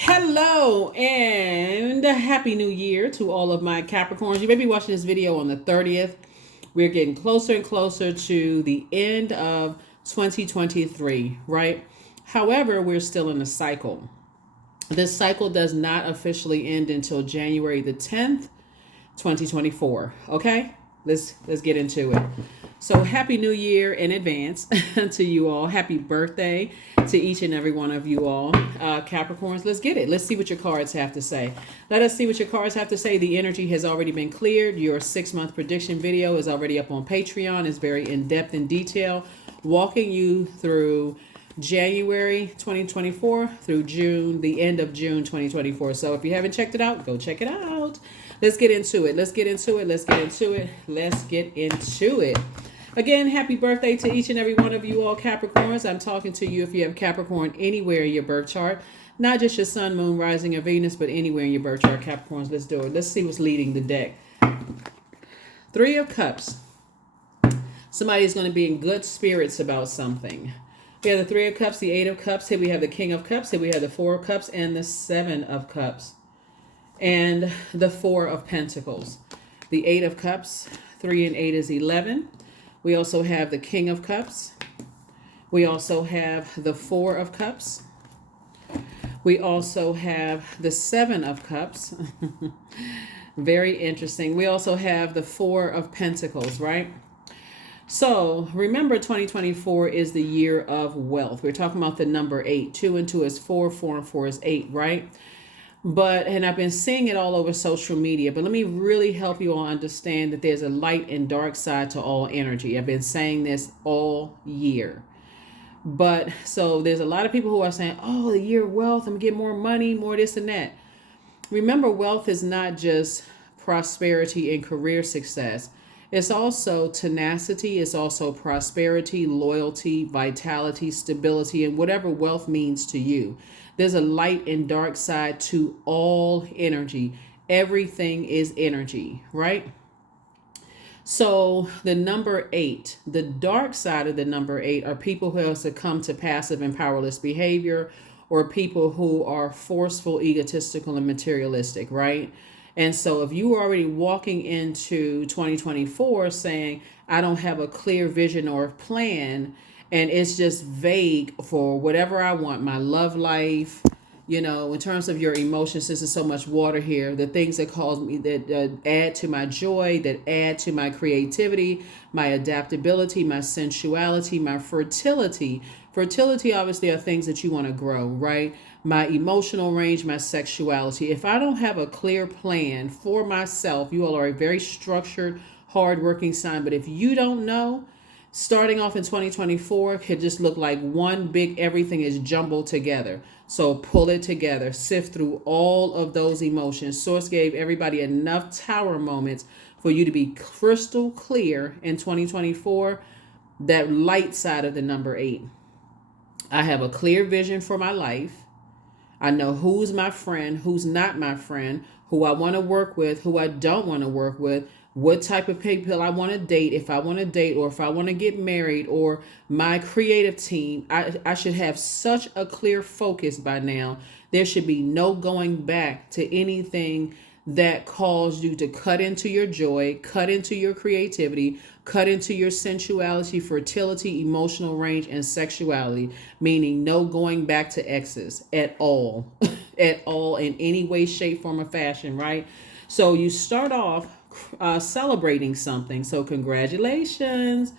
Hello and happy new year to all of my Capricorns. You may be watching this video on the 30th. We're getting closer and closer to the end of 2023, right? However, we're still in a cycle. This cycle does not officially end until January the 10th, 2024. Okay? Let's get into it. So happy new year in advance to you all. Happy birthday to each and every one of you all. Capricorns, let's get it. Let's see what your cards have to say. Let us see what your cards have to say. The energy has already been cleared. Your 6-month prediction video is already up on Patreon. It's very in-depth and detail, walking you through January 2024 through June, the end of June 2024. So if you haven't checked it out, go check it out. Let's get into it. Let's get into it. Let's get into it. Let's get into it. Again, happy birthday to each and every one of you all Capricorns. I'm talking to you if you have Capricorn anywhere in your birth chart. Not just your sun, moon, rising, or Venus, but anywhere in your birth chart, Capricorns. Let's do it. Let's see what's leading the deck. 3 of Cups. Somebody's going to be in good spirits about something. We have the 3 of Cups, the 8 of Cups. Here we have the King of Cups. Here we have the 4 of Cups and the 7 of Cups. And the 4 of Pentacles. The 8 of Cups, 3 and 8 is 11. We also have the King of Cups. We also have the 4 of Cups. We also have the 7 of Cups. Very interesting. We also have the 4 of Pentacles, right? So remember, 2024 is the year of wealth. We're talking about the number 8. 2 and 2 is 4, 4 and 4 is 8, right? And I've been seeing it all over social media, but let me really help you all understand that there's a light and dark side to all energy. I've been saying this all year. But so there's a lot of people who are saying, oh, the year of wealth, I'm gonna get more money, more this and that. Remember, wealth is not just prosperity and career success. It's also tenacity. It's also prosperity, loyalty, vitality, stability, and whatever wealth means to you. There's a light and dark side to all energy. Everything is energy, right? So the number 8, the dark side of the number 8 are people who have succumbed to passive and powerless behavior, or people who are forceful, egotistical, and materialistic, right? And so if you are already walking into 2024 saying, I don't have a clear vision or plan, and it's just vague for whatever I want, my love life, in terms of your emotions, this is so much water here, the things that cause me, that add to my joy, that add to my creativity, my adaptability, my sensuality, my fertility. Fertility obviously are things that you want to grow, right? My emotional range, my sexuality. If I don't have a clear plan for myself, you all are a very structured, hardworking sign. But if you don't know, starting off in 2024 could just look like one big everything is jumbled together. So pull it together, sift through all of those emotions. Source gave everybody enough tower moments for you to be crystal clear in 2024, that light side of the number 8. I have a clear vision for my life. I know who's my friend, who's not my friend, who I want to work with, who I don't want to work with, what type of people I want to date, if I want to date, or if I want to get married, or my creative team. I should have such a clear focus by now. There should be no going back to anything that caused you to cut into your joy, cut into your creativity, cut into your sensuality, fertility, emotional range, and sexuality, meaning no going back to exes at all, at all, in any way, shape, form, or fashion, right? So you start off celebrating something. So congratulations.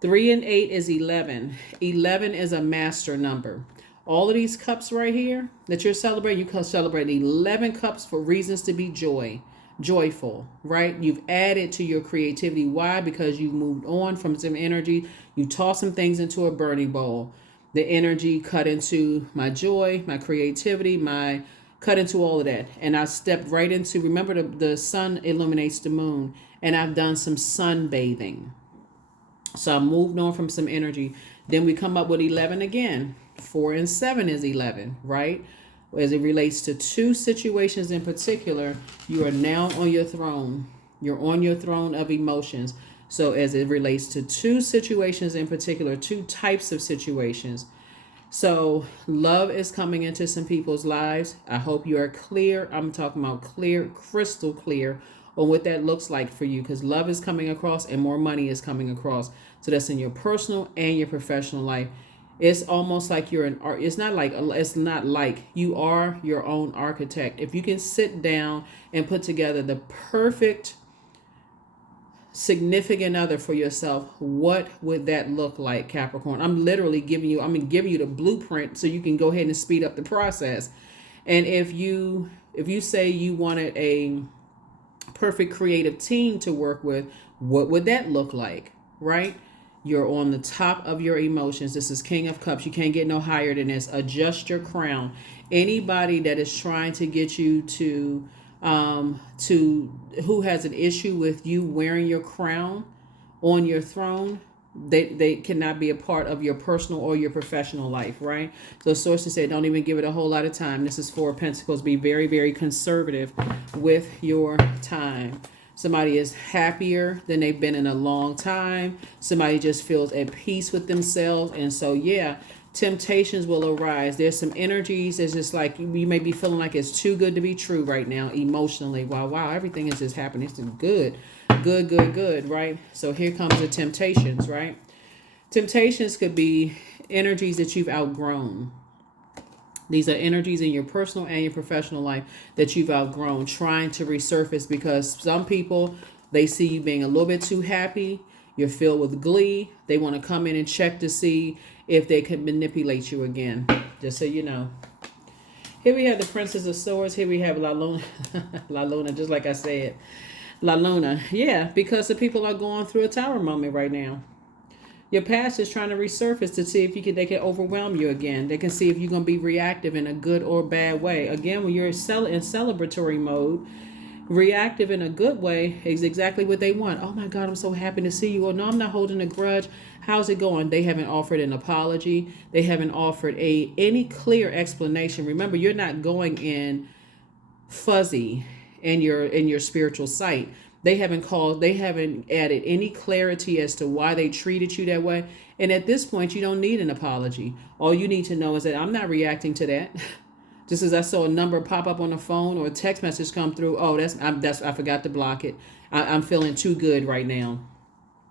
3 and 8 is 11. 11 is a master number. All of these cups right here that you're celebrating, you can celebrate 11 cups for reasons to be joyful, right? You've added to your creativity. Why? Because you've moved on from some energy. You tossed some things into a burning bowl. The energy cut into my joy, my creativity, my cut into all of that. And I stepped right into, remember the sun illuminates the moon, and I've done some sunbathing. So I moved on from some energy. Then we come up with 11 again. 4 and 7 is 11, right? As it relates to 2 situations in particular, you are now on your throne. You're on your throne of emotions. So as it relates to 2 situations in particular, 2 types of situations, So love is coming into some people's lives. I hope you are clear. I'm talking about clear, crystal clear on what that looks like for you, because love is coming across and more money is coming across. So that's in your personal and your professional life. It's almost like you're an art. It's not like you are your own architect. If you can sit down and put together the perfect significant other for yourself, what would that look like, Capricorn? I'm giving you the blueprint so you can go ahead and speed up the process. And if you say you wanted a perfect creative team to work with, what would that look like, right? You're on the top of your emotions. This is King of Cups. You can't get no higher than this. Adjust your crown. Anybody that is trying to get you to who has an issue with you wearing your crown on your throne, they cannot be a part of your personal or your professional life, right? So sources say don't even give it a whole lot of time. This is Four of Pentacles. Be very, very conservative with your time. Somebody is happier than they've been in a long time. Somebody just feels at peace with themselves. And so, yeah, temptations will arise. There's some energies. It's just like you may be feeling like it's too good to be true right now emotionally. Wow, everything is just happening. It's good, right? So here comes the temptations, right? Temptations could be energies that you've outgrown. These are energies in your personal and your professional life that you've outgrown, trying to resurface, because some people, they see you being a little bit too happy. You're filled with glee. They want to come in and check to see if they can manipulate you again. Just so you know. Here we have the Princess of Swords. Here we have La Luna. La Luna, just like I said. La Luna. Yeah, because the people are going through a tower moment right now. Your past is trying to resurface to see if they can overwhelm you again. They can see if you're going to be reactive in a good or bad way. Again, when you're in celebratory mode, reactive in a good way is exactly what they want. Oh my God, I'm so happy to see you. Oh no, I'm not holding a grudge. How's it going? They haven't offered an apology. They haven't offered any clear explanation. Remember, you're not going in fuzzy in your spiritual sight. They haven't added any clarity as to why they treated you that way. And at this point, you don't need an apology. All you need to know is that I'm not reacting to that. Just as I saw a number pop up on the phone or a text message come through, oh, I forgot to block it. I'm feeling too good right now.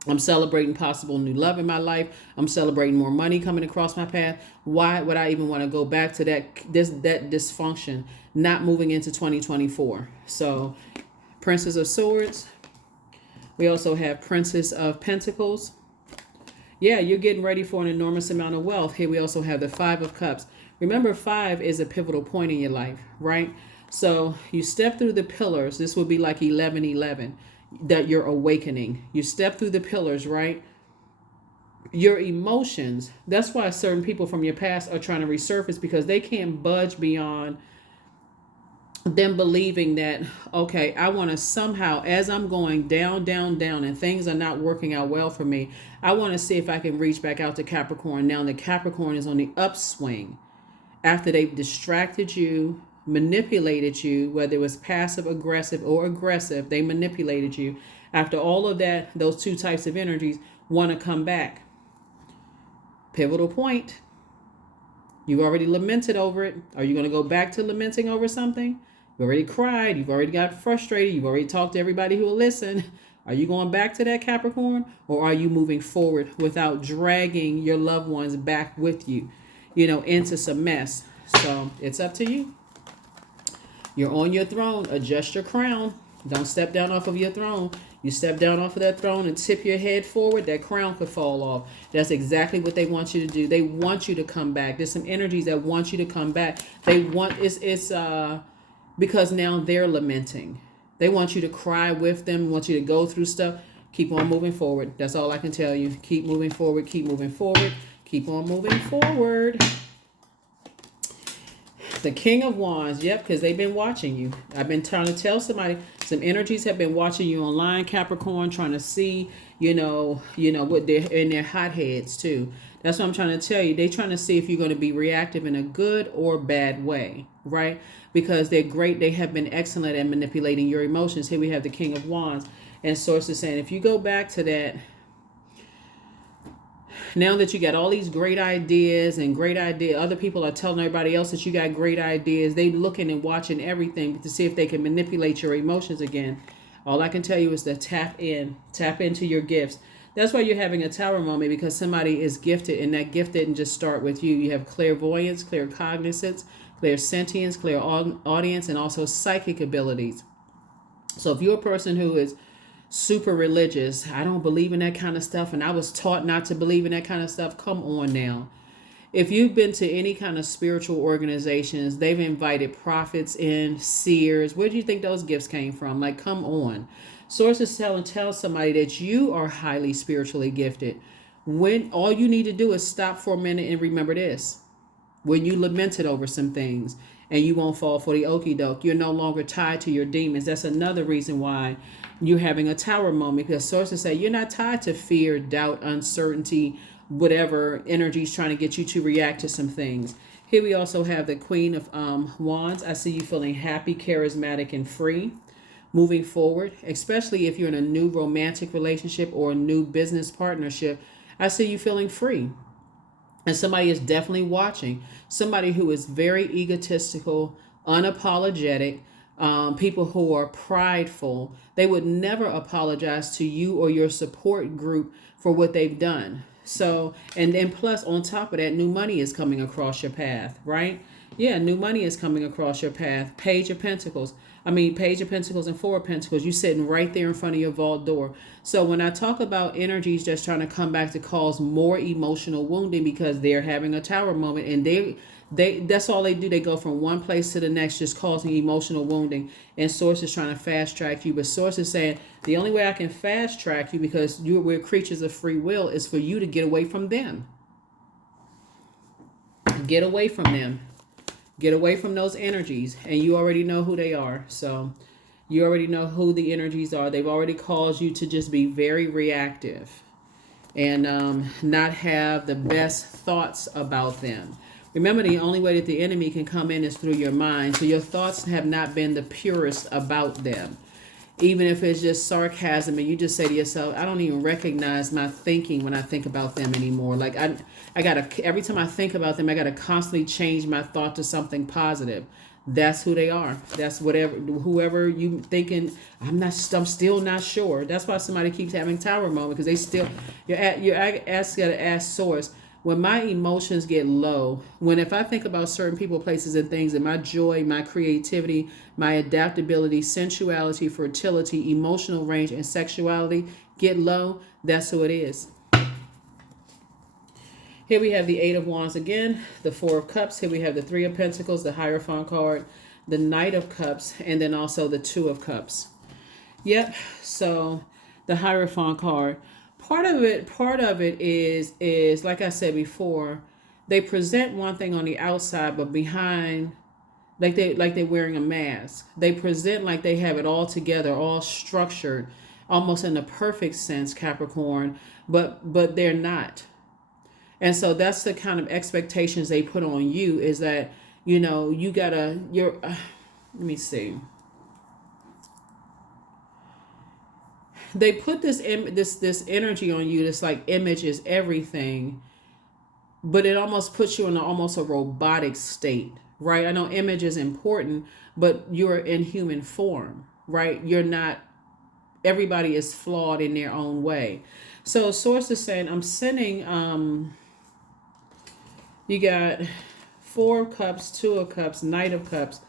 I'm celebrating possible new love in my life. I'm celebrating more money coming across my path. Why would I even want to go back to that dysfunction, not moving into 2024? So, Princess of Swords. We also have Princess of Pentacles. Yeah, you're getting ready for an enormous amount of wealth. Here we also have the Five of Cups. Remember, 5 is a pivotal point in your life, right? So you step through the pillars. This would be like 11:11, that you're awakening. You step through the pillars, right? Your emotions. That's why certain people from your past are trying to resurface, because they can't budge beyond them believing that, okay, I want to somehow, as I'm going down, and things are not working out well for me, I want to see if I can reach back out to Capricorn. Now the Capricorn is on the upswing. After they've distracted you, manipulated you, whether it was passive aggressive or aggressive, they manipulated you. After all of that, those two types of energies want to come back. Pivotal point. You've already lamented over it. Are you going to go back to lamenting over something? You've already cried. You've already got frustrated. You've already talked to everybody who will listen. Are you going back to that, Capricorn? Or are you moving forward without dragging your loved ones back with you, into some mess? So it's up to you. You're on your throne. Adjust your crown. Don't step down off of your throne. You step down off of that throne and tip your head forward, that crown could fall off. That's exactly what they want you to do. They want you to come back. There's some energies that want you to come back. They want because now they're lamenting. They want you to cry with them, want you to go through stuff. Keep on moving forward. That's all I can tell you. Keep moving forward. Keep moving forward. Keep on moving forward. The King of Wands. Yep, because they've been watching you. I've been trying to tell somebody. Some energies have been watching you online, Capricorn, trying to see, what they're in their hotheads too. That's what I'm trying to tell you. They're trying to see if you're going to be reactive in a good or bad way, right? Because they're great. They have been excellent at manipulating your emotions. Here we have the King of Wands. And sources saying, if you go back to that Now that you got all these great ideas and other people are telling everybody else that you got great ideas. They looking and watching everything to see if they can manipulate your emotions again. All I can tell you is to tap into your gifts. That's why you're having a tower moment, because somebody is gifted, and that gift didn't just start with you. You have clairvoyance, claircognizance, clairsentience, clairaudience, and also psychic abilities. So if you're a person who is super religious, I don't believe in that kind of stuff, and I was taught not to believe in that kind of stuff, come on now. If you've been to any kind of spiritual organizations, they've invited prophets in, seers. Where do you think those gifts came from? Like, come on. Sources tell somebody that you are highly spiritually gifted. When all you need to do is stop for a minute and remember this. When you lamented over some things, and you won't fall for the okie doke, you're no longer tied to your demons. That's another reason why you're having a tower moment, because sources say you're not tied to fear, doubt, uncertainty, whatever energy is trying to get you to react to some things. Here we also have the Queen of Wands. I see you feeling happy, charismatic, and free moving forward, especially if you're in a new romantic relationship or a new business partnership. I see you feeling free. And somebody is definitely watching. Somebody who is very egotistical, unapologetic, people who are prideful. They would never apologize to you or your support group for what they've done. So, and then plus on top of that, new money is coming across your path, right? Yeah, new money is coming across your path. Page of Pentacles. Page of Pentacles and Four of Pentacles. You sitting right there in front of your vault door. So when I talk about energies just trying to come back to cause more emotional wounding, because they're having a tower moment, and they that's all they do. They go from one place to the next, just causing emotional wounding. And Source is trying to fast track you, but Source is saying the only way I can fast track you, because we're creatures of free will, is for you to get away from them. Get away from them. Get away from those energies, and you already know who they are. So you already know who the energies are. They've already caused you to just be very reactive and not have the best thoughts about them. Remember, the only way that the enemy can come in is through your mind. So your thoughts have not been the purest about them. Even if it's just sarcasm, and you just say to yourself, I don't even recognize my thinking when I think about them anymore. Like I gotta, every time I think about them, I gotta constantly change my thought to something positive. That's who they are. That's whoever you thinking. I'm still not sure. That's why somebody keeps having tower moment, because they still, gotta ask Source. When my emotions get low, if I think about certain people, places, and things, and my joy, my creativity, my adaptability, sensuality, fertility, emotional range, and sexuality get low, that's who it is. Here we have the Eight of Wands again, the Four of Cups. Here we have the Three of Pentacles, the Hierophant card, the Knight of Cups, and then also the Two of Cups. Yep, so the Hierophant card. Part of it is like I said before, they present one thing on the outside, but behind, like they're wearing a mask. They present like they have it all together, all structured, almost in the perfect sense, Capricorn, but they're not. And so that's the kind of expectations they put on you, is that, let me see. They put this energy on you that's like image is everything, but it almost puts you in almost a robotic state, right? I know image is important, but you're in human form, right? You're not, everybody is flawed in their own way. So Source is saying, I'm sending, you got Four of Cups, Two of Cups, Knight of Cups.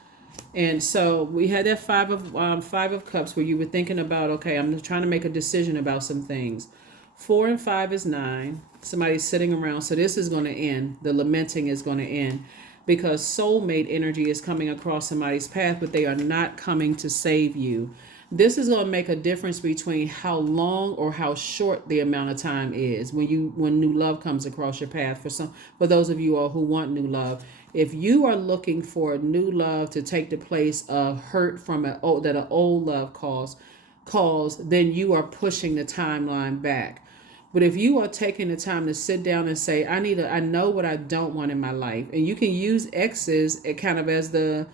And so we had that Five of Cups, where you were thinking about, okay, I'm trying to make a decision about some things. 4 and 5 is 9. Somebody's sitting around. So this is going to end. The lamenting is going to end, because soulmate energy is coming across somebody's path, but they are not coming to save you. This is going to make a difference between how long or how short the amount of time is when new love comes across your path. For those of you all who want new love, if you are looking for a new love to take the place of hurt from that an old love caused, then you are pushing the timeline back. But if you are taking the time to sit down and say, I know what I don't want in my life, and you can use exes kind of as an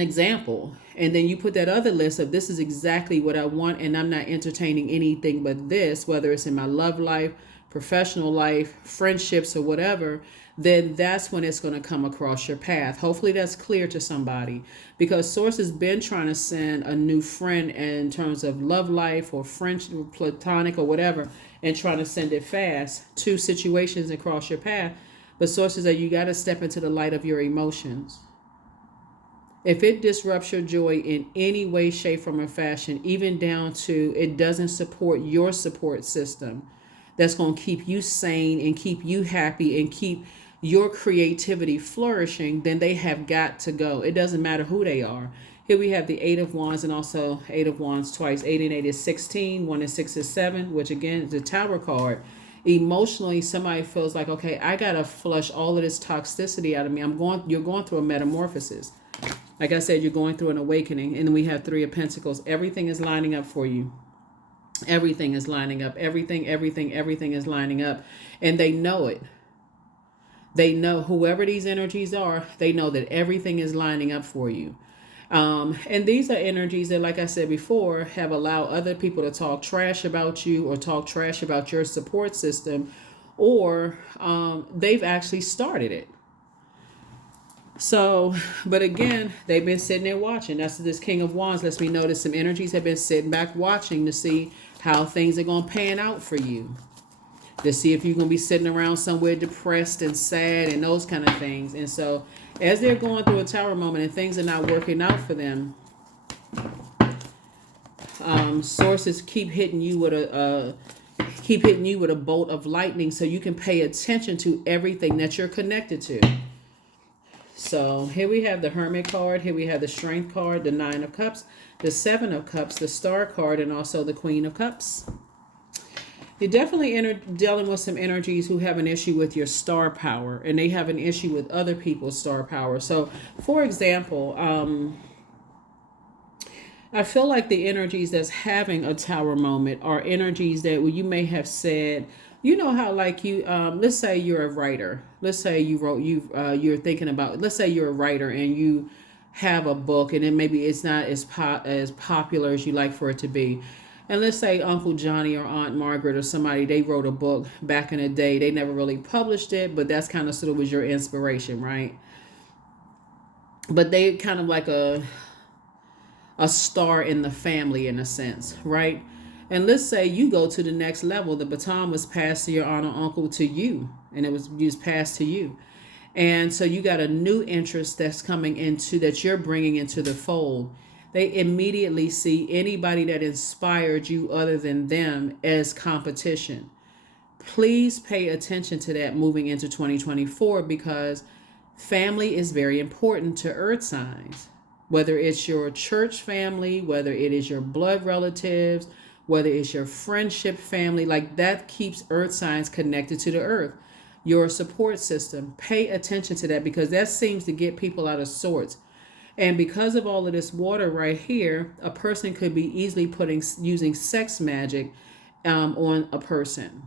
example, and then you put that other list of, this is exactly what I want, and I'm not entertaining anything but this, whether it's in my love life, professional life, friendships, or whatever, then that's when it's going to come across your path. Hopefully that's clear to somebody, because Source has been trying to send a new friend in terms of love life or friendship, platonic or whatever, and trying to send it fast to situations across your path. But Source says that you got to step into the light of your emotions. If it disrupts your joy in any way, shape, form, or fashion, even down to it doesn't support your support system that's going to keep you sane and keep you happy and keep your creativity flourishing, then they have got to go. It doesn't matter who they are. Here we have the Eight of Wands and also Eight of Wands twice. 8 and 8 is 16, 1 and 6 is 7, which again is the Tower card. Emotionally, somebody feels like, okay, I got to flush all of this toxicity out of me. You're going through a metamorphosis. Like I said, you're going through an awakening. And then we have Three of Pentacles. Everything is lining up for you. Everything is lining up. Everything is lining up. And they know it. They know, whoever these energies are, they know that everything is lining up for you. And these are energies that, like I said before, have allowed other people to talk trash about you or talk trash about your support system, or they've actually started it. So, but again, they've been sitting there watching. That's this King of Wands lets me know that some energies have been sitting back watching to see how things are going to pan out for you. To see if you're going to be sitting around somewhere depressed and sad and those kind of things. And so, as they're going through a tower moment and things are not working out for them, sources keep hitting you with a bolt of lightning, so you can pay attention to everything that you're connected to. So here we have the Hermit card. Here we have the Strength card, the Nine of Cups, the Seven of Cups, the Star card, and also the Queen of Cups. You're definitely dealing with some energies who have an issue with your star power, and they have an issue with other people's star power. So, for example, I feel like the energies that's having a tower moment are energies that you may have said, you know how like you, let's say you're a writer. Let's say you're thinking about, let's say you're a writer and you have a book and then maybe it's not as popular as you like for it to be. And let's say Uncle Johnny or Aunt Margaret or somebody, they wrote a book back in the day. They never really published it, but that's kind of sort of was your inspiration, right? But they kind of like a star in the family in a sense, right? And let's say you go to the next level. The baton was passed to your aunt or uncle to you, and it was passed to you. And so you got a new interest that's coming into, that you're bringing into the fold. They immediately see anybody that inspired you other than them as competition. Please pay attention to that moving into 2024, because family is very important to earth signs. Whether it's your church family, whether it is your blood relatives, whether it's your friendship family, like that keeps earth signs connected to the earth. Your support system, pay attention to that, because that seems to get people out of sorts. And because of all of this water right here, a person could be easily using sex magic on a person,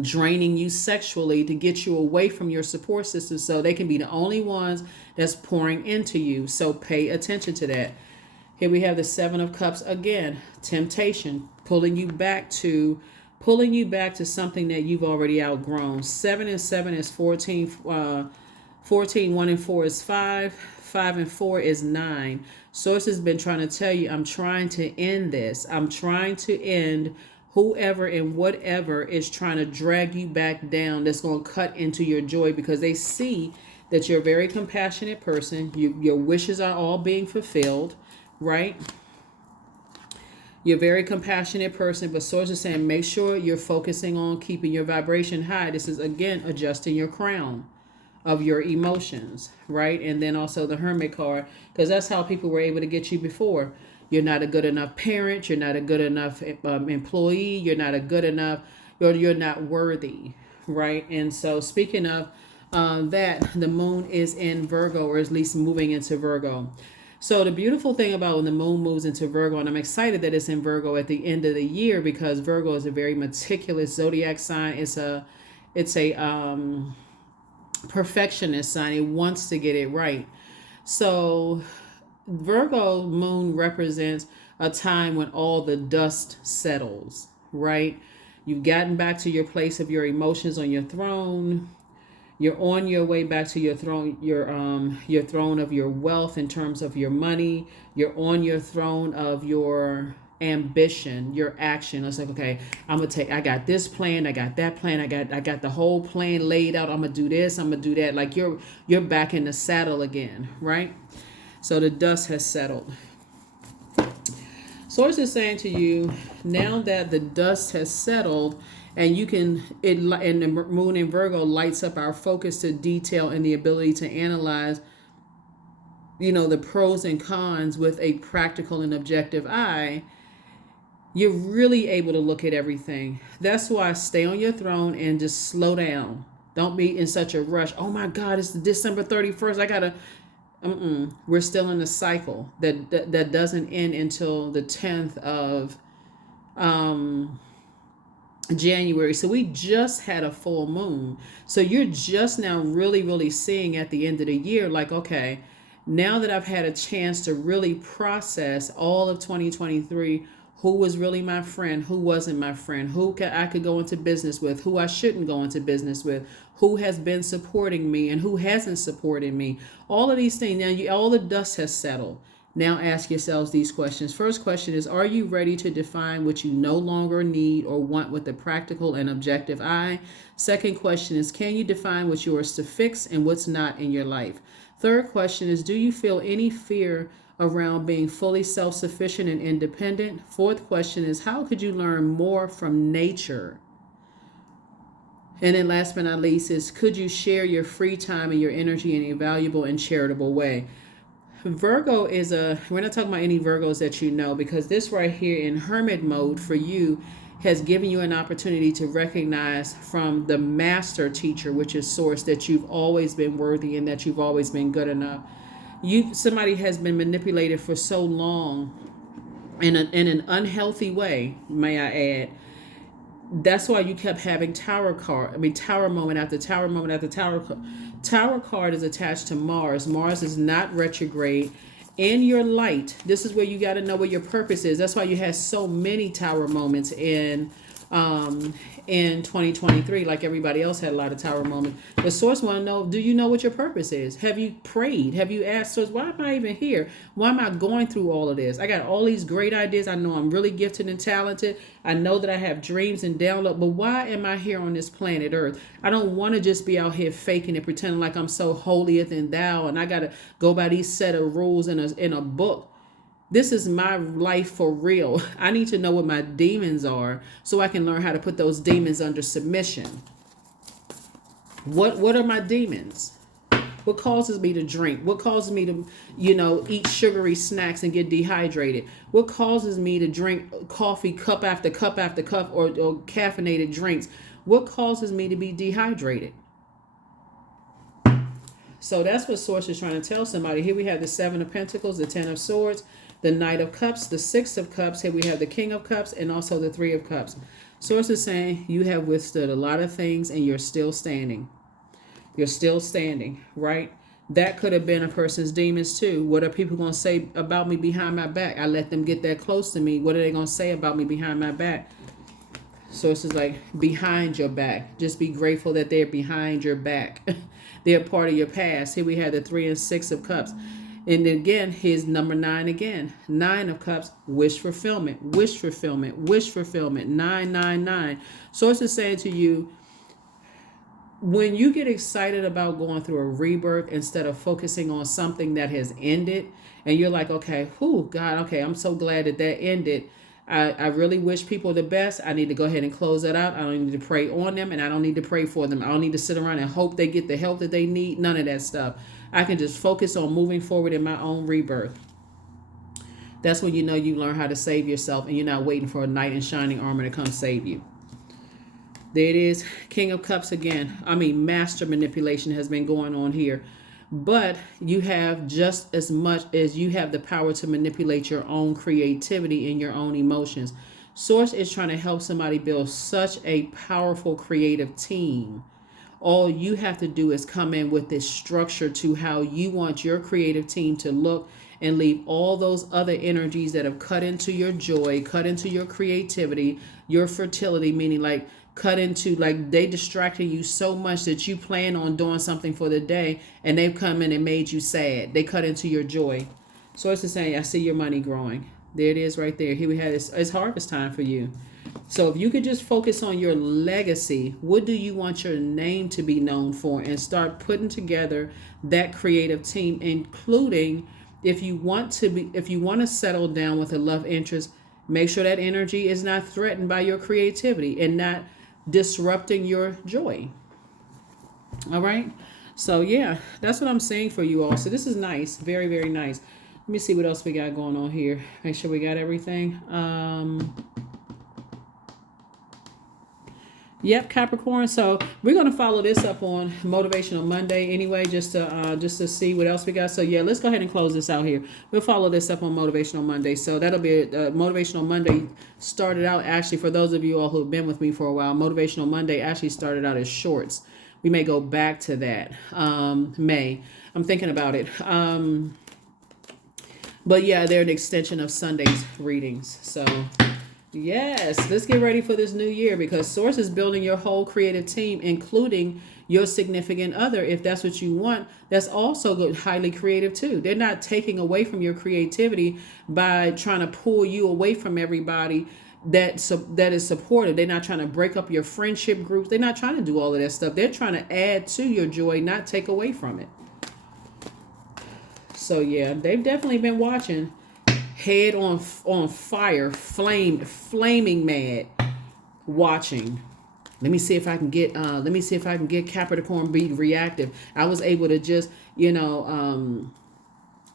draining you sexually to get you away from your support system, so they can be the only ones that's pouring into you. So pay attention to that. Here we have the Seven of Cups again, temptation, pulling you back to something that you've already outgrown. 7 and 7 is 14. 14, 1 and 4 is 5. 5 and 4 is 9. Source has been trying to tell you, I'm trying to end this. I'm trying to end whoever and whatever is trying to drag you back down, that's going to cut into your joy, because they see that you're a very compassionate person. Your wishes are all being fulfilled, right? You're a very compassionate person, but Source is saying make sure you're focusing on keeping your vibration high. This is, again, adjusting your crown of your emotions, right? And then also the Hermit card, because that's how people were able to get you before. You're not a good enough parent. You're not a good enough employee. You're not a good enough, you're not worthy, right? And so speaking of that, the moon is in Virgo, or at least moving into Virgo. So the beautiful thing about when the moon moves into Virgo, and I'm excited that it's in Virgo at the end of the year, because Virgo is a very meticulous zodiac sign. It's a perfectionist sign. It wants to get it right. So Virgo moon represents a time when all the dust settles, right? You've gotten back to your place of your emotions on your throne. You're on your way back to your throne of your wealth in terms of your money. You're on your throne of your ambition, your action. It's like, okay, I got this plan, I got that plan, I got the whole plan laid out. I'm gonna do this, I'm gonna do that. Like you're back in the saddle again, right? So the dust has settled. Source is saying to you, now that the dust has settled, and and the moon in Virgo lights up our focus to detail and the ability to analyze, the pros and cons with a practical and objective eye. You're really able to look at everything. That's why stay on your throne and just slow down. Don't be in such a rush. Oh my God, it's December 31st. I gotta. We're still in a cycle that doesn't end until the 10th of January. So we just had a full moon. So you're just now really, really seeing at the end of the year, like, okay, now that I've had a chance to really process all of 2023, who was really my friend, who wasn't my friend, I could go into business with, who I shouldn't go into business with, who has been supporting me and who hasn't supported me. All of these things. Now all the dust has settled. Now ask yourselves these questions. First question is, are you ready to define what you no longer need or want with a practical and objective eye? Second question is, can you define what's yours to fix and what's not in your life? Third question is, do you feel any fear around being fully self-sufficient and independent? Fourth question is, how could you learn more from nature? And then last but not least is, could you share your free time and your energy in a valuable and charitable way? Virgo we're not talking about any Virgos that you know, because this right here in hermit mode for you has given you an opportunity to recognize from the master teacher, which is source, that you've always been worthy and that you've always been good enough. Somebody has been manipulated for so long in an unhealthy way, may I add. That's why you kept having tower moment after tower moment after tower. Tower card is attached to Mars. Mars is not retrograde. In your light, this is where you got to know what your purpose is. That's why you had so many tower moments in 2023, like everybody else had a lot of tower moments. The source want to know, do you know what your purpose is? Have you prayed? Have you asked source, why am I even here? Why am I going through all of this? I got all these great ideas. I know I'm really gifted and talented. I know that I have dreams and download, but why am I here on this planet Earth? I don't want to just be out here faking and pretending like I'm so holier than thou and I got to go by these set of rules in a book. This is my life for real. I need to know what my demons are so I can learn how to put those demons under submission. What are my demons? What causes me to drink? What causes me to, eat sugary snacks and get dehydrated? What causes me to drink coffee cup after cup after cup or caffeinated drinks? What causes me to be dehydrated? So that's what Source is trying to tell somebody. Here we have the 7 of Pentacles, the 10 of Swords, the Knight of Cups, the 6 of Cups. Here we have the King of Cups and also the 3 of Cups. Source is saying you have withstood a lot of things and you're still standing. You're still standing, right? That could have been a person's demons too. What are people going to say about me behind my back? I let them get that close to me. What are they going to say about me behind my back? Source is like, behind your back. Just be grateful that they're behind your back. They're part of your past. Here we have the 3 and 6 of Cups. And again, here's number 9 again. 9 of Cups, wish fulfillment, wish fulfillment, wish fulfillment. 999. Source is saying to you, when you get excited about going through a rebirth instead of focusing on something that has ended, and you're like, okay, God, okay, I'm so glad that ended. I really wish people the best. I need to go ahead and close that out. I don't need to pray on them and I don't need to pray for them. I don't need to sit around and hope they get the help that they need. None of that stuff. I can just focus on moving forward in my own rebirth. That's when you know you learn how to save yourself and you're not waiting for a knight in shining armor to come save you. There it is. King of Cups again. Master manipulation has been going on here. But you have just as much as you have the power to manipulate your own creativity and your own emotions. Source is trying to help somebody build such a powerful creative team All you have to do is come in with this structure to how you want your creative team to look, and leave all those other energies that have cut into your joy, cut into your creativity, your fertility, meaning like cut into, like they distracted you so much that you plan on doing something for the day and they've come in and made you sad. They cut into your joy. So it's the saying, I see your money growing. There it is right there. Here we have this. It's harvest time for you. So if you could just focus on your legacy, what do you want your name to be known for, and start putting together that creative team, including if you want to settle down with a love interest, make sure that energy is not threatened by your creativity and not disrupting your joy. All right. So yeah, that's what I'm saying for you all. So this is nice. Very, very nice. Let me see what else we got going on here. Make sure we got everything. Yep, Capricorn. So we're gonna follow this up on Motivational Monday anyway, just to see what else we got. So yeah, let's go ahead and close this out here. We'll follow this up on Motivational Monday. So that'll be Motivational Monday. Started out, actually, for those of you all who've been with me for a while, Motivational Monday actually started out as shorts. We may go back to that. May. I'm thinking about it. But yeah, they're an extension of Sunday's readings. So yes, let's get ready for this new year, because Source is building your whole creative team, including your significant other. If that's what you want, that's also good, highly creative too. They're not taking away from your creativity by trying to pull you away from everybody that is supportive. They're not trying to break up your friendship groups. They're not trying to do all of that stuff. They're trying to add to your joy, not take away from it. So yeah, they've definitely been watching. Head on fire, flaming mad, watching. Let me see if I can get Capricorn be reactive. I was able to just,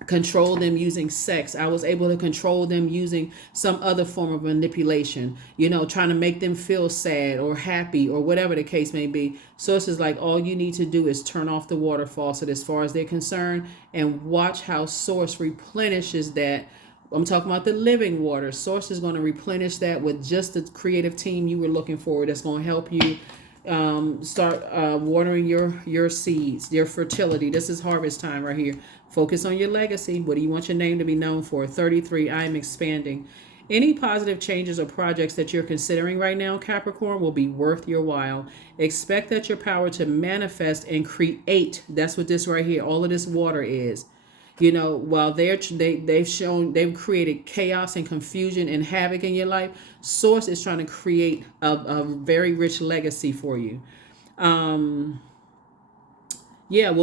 control them using sex. I was able to control them using some other form of manipulation, trying to make them feel sad or happy or whatever the case may be. So it's just like, all you need to do is turn off the water faucet as far as they're concerned, and watch how Source replenishes that. I'm talking about the living water. Source is going to replenish that with just the creative team you were looking for. That's going to help you start watering your seeds, your fertility. This is harvest time right here. Focus on your legacy. What do you want your name to be known for? 33, I am expanding. Any positive changes or projects that you're considering right now, Capricorn, will be worth your while. Expect that your power to manifest and create. That's what this right here, all of this water is. While they've created chaos and confusion and havoc in your life, Source is trying to create a very rich legacy for you. Will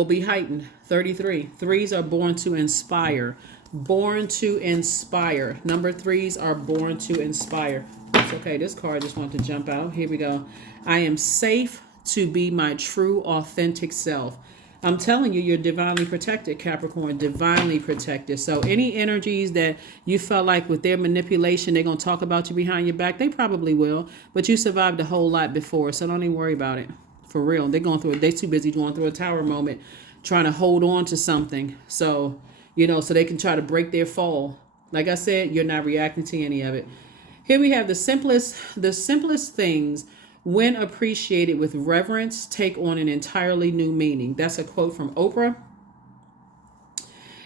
be heightened. 33. Threes are born to inspire. Born to inspire. Number threes are born to inspire. It's okay. This card just wanted to jump out. Here we go. I am safe to be my true, authentic self. I'm telling you, you're divinely protected, Capricorn, divinely protected. So any energies that you felt like with their manipulation, they're going to talk about you behind your back, they probably will. But you survived a whole lot before, so don't even worry about it. For real. They're too busy going through a tower moment, trying to hold on to something. So, so they can try to break their fall. Like I said, you're not reacting to any of it. Here we have the simplest things, when appreciated with reverence, take on an entirely new meaning. That's a quote from Oprah.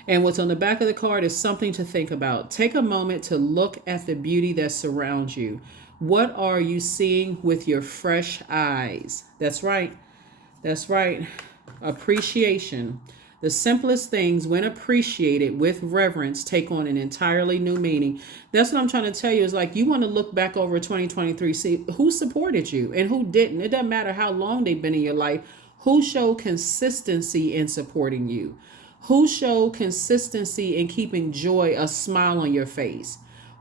And what's on the back of the card is something to think about. Take a moment to look at the beauty that surrounds you. What are you seeing with your fresh eyes? That's right. That's right. Appreciation. The simplest things, when appreciated with reverence, take on an entirely new meaning. That's what I'm trying to tell you, is like, you want to look back over 2023, see who supported you and who didn't. It doesn't matter how long they've been in your life. Who showed consistency in supporting you? Who showed consistency in keeping joy, a smile on your face?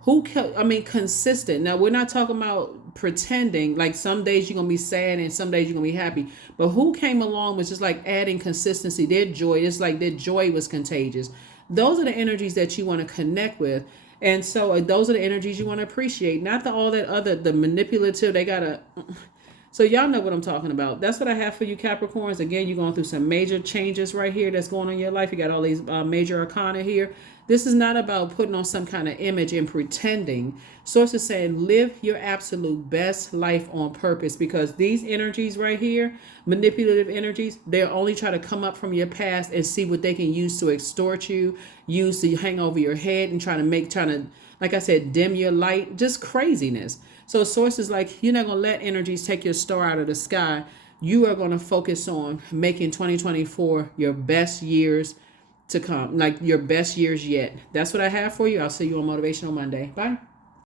Consistent. Now, we're not talking about pretending, like some days you're going to be sad and some days you're going to be happy. But who came along was just like adding consistency. Their joy, it's like their joy was contagious. Those are the energies that you want to connect with. And so those are the energies you want to appreciate. Not the manipulative, they got to... So y'all know what I'm talking about. That's what I have for you, Capricorns. Again, you're going through some major changes right here that's going on in your life. You got all these major arcana here. This is not about putting on some kind of image and pretending. Source is saying live your absolute best life on purpose, because these energies right here, manipulative energies, they're only trying to come up from your past and see what they can use to extort you, use to hang over your head and trying to, like I said, dim your light. Just craziness. So source is like, you're not going to let energies take your star out of the sky. You are going to focus on making 2024 your best years to come, like your best years yet. That's what I have for you. I'll see you on Motivational Monday. Bye.